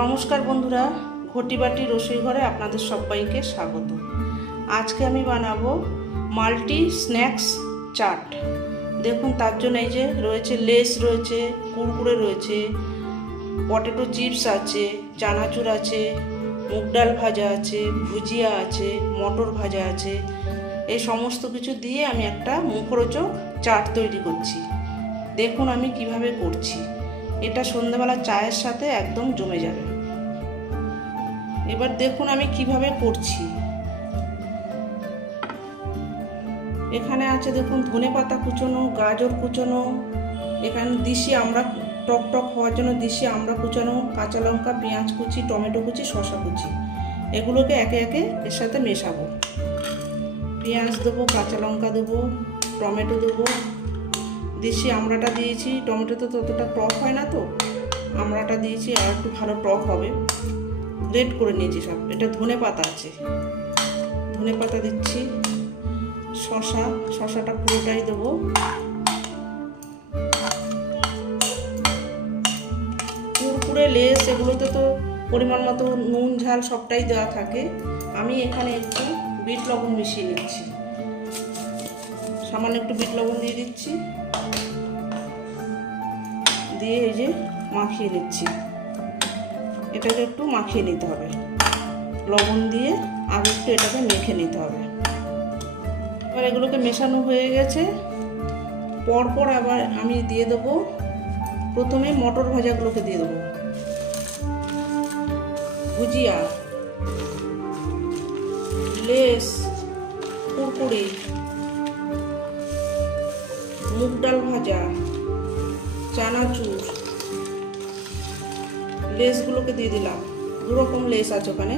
নমস্কার বন্ধুরা, ঘটিবাটি রসোই ঘরে আপনাদের সবাইকে স্বাগত। আজকে আমি বানাবো মাল্টি স্ন্যাক্স চাট। দেখুন, তার জন্য এই যে রয়েছে লেস, রয়েছে কুরকুরে, রয়েছে পটেটো চিপস আছে, চানাচুর আছে, মুগ ডাল ভাজা আছে, ভুজিয়া আছে, মটর ভাজা আছে। এই সমস্ত কিছু দিয়ে আমি একটা মুখরোচক চাট তৈরি করছি। দেখুন আমি কিভাবে করছি। এটা সন্ধ্যাবেলা চায়ের সাথে একদম জমে যাবে। এবার দেখুন আমি কিভাবে করছি। এখানে আছে দেখুন ধনেপাতা কুচোনো, গাজর কুচোনো, এখানে দিশি আমড়া, টক টক হওয়ার জন্য দিশি আমড়া কুচানো, কাঁচা লঙ্কা, পেঁয়াজ কুচি, টমেটো কুচি, শসা কুচি। এগুলোকে একে একে এর সাথে মেশাবো। পেঁয়াজ দেবো, কাঁচা লঙ্কা দেবো, টমেটো দেবো, দেশি আমড়াটা দিয়েছি। টমেটো তো ততটা টক হয় না, তো আমড়াটা দিয়েছি, আর একটু ভালো টক হবে। গ্রেট করে নিয়েছি সব। এটা ধনেপাতা আছে, ধনেপাতা দিচ্ছি। শসাটা পুরোটাই দেবো। কুরকুরে, লেস এগুলোতে তো পরিমাণ মতো নুন ঝাল সবটাই দেওয়া থাকে। আমি এখানে একটু বিট লবণ মিশিয়ে নিচ্ছি। সামান্য একটু বিট লবণ দিয়ে দিচ্ছি, দিয়ে এই যে মাখিয়ে নিচ্ছি। এটাকে একটু মাখিয়ে নিতে হবে লবণ দিয়ে, আগে একটু এটাকে মেখে নিতে হবে। এবার এগুলোকে মেশানো হয়ে গেছে। পরপর আবার আমি দিয়ে দেবো, প্রথমে মটর ভাজাগুলোকে দিয়ে দেবো, ভুজিয়া, লেস, কুরকুরে, মুগ ডাল ভাজা, চানাচুর, লেসগুলোকে দিয়ে দিলাম। দু রকম লেস আছে ওখানে,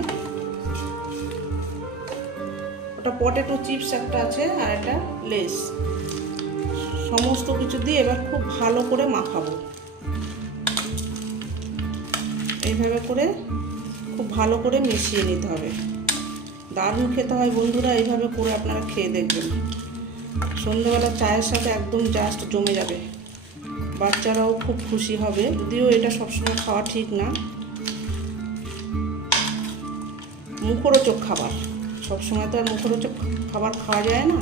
ওটা পটেটো চিপস একটা আছে, আর একটা লেস। সমস্ত কিছু দিয়ে এবার খুব ভালো করে মাখাবো। এইভাবে করে খুব ভালো করে মিশিয়ে নিতে হবে। দারুণ খেতে হয় বন্ধুরা, এইভাবে করে আপনারা খেয়ে দেখবেন। সন্ধ্যাবেলা চায়ের সাথে একদম জাস্ট জমে যাবে। বাচ্চারাও খুব খুশি হবে, যদিও এটা সবসময় খাওয়া ঠিক না। মুখরোচক খাবার, সবসময় তো আর মুখরোচক খাবার খাওয়া যায় না।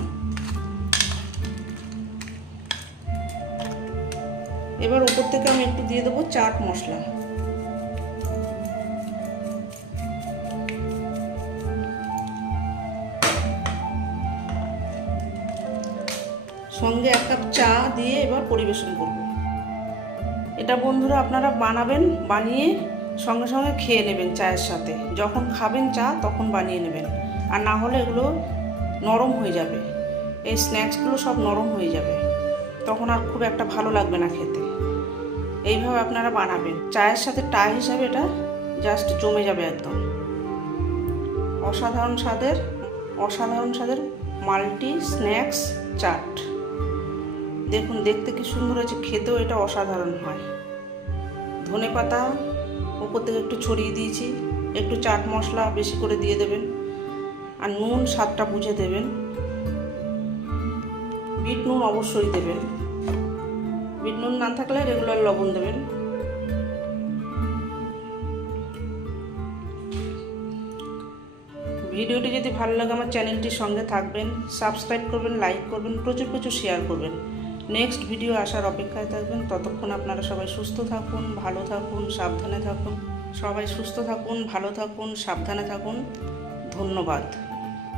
এবার উপর থেকে আমি একটু দিয়ে দেবো চাট মশলা। সঙ্গে 1 কাপ চা দিয়ে এবার পরিবেশন করব। এটা বন্ধুরা আপনারা বানাবেন, বানিয়ে সঙ্গে সঙ্গে খেয়ে নেবেন চায়ের সাথে। যখন খাবেন চা তখন বানিয়ে নেবেন, আর না হলে এগুলো নরম হয়ে যাবে। এই স্ন্যাক্সগুলো সব নরম হয়ে যাবে, তখন আর খুব একটা ভালো লাগবে না খেতে। এইভাবে আপনারা বানাবেন, চায়ের সাথে টা হিসাবে এটা জাস্ট জমে যাবে একদম। অসাধারণ স্বাদের মাল্টি স্ন্যাক্স চাট। দেখুন দেখতে কি সুন্দর হয়েছে, খেতেও এটা অসাধারণ হয়। ধনেপাতা উপর থেকে একটু ছড়িয়ে দিয়েছি। একটু চাট মশলা বেশি করে দিয়ে দেবেন, আর নুন স্বাদটা বুঝে দেবেন। বিট নুন অবশ্যই দেবেন, বিট নুন না থাকলে রেগুলার লবণ দেবেন। ভিডিওটি যদি ভালো লাগে আমার চ্যানেলটির সঙ্গে থাকবেন, সাবস্ক্রাইব করবেন, লাইক করবেন, প্রচুর প্রচুর শেয়ার করবেন। নেক্সট ভিডিও আসার অপেক্ষায় থাকবেন। ততক্ষণ আপনারা সবাই সুস্থ থাকুন, ভালো থাকুন, সাবধানে থাকুন। সবাই সুস্থ থাকুন, ভালো থাকুন, সাবধানে থাকুন। ধন্যবাদ।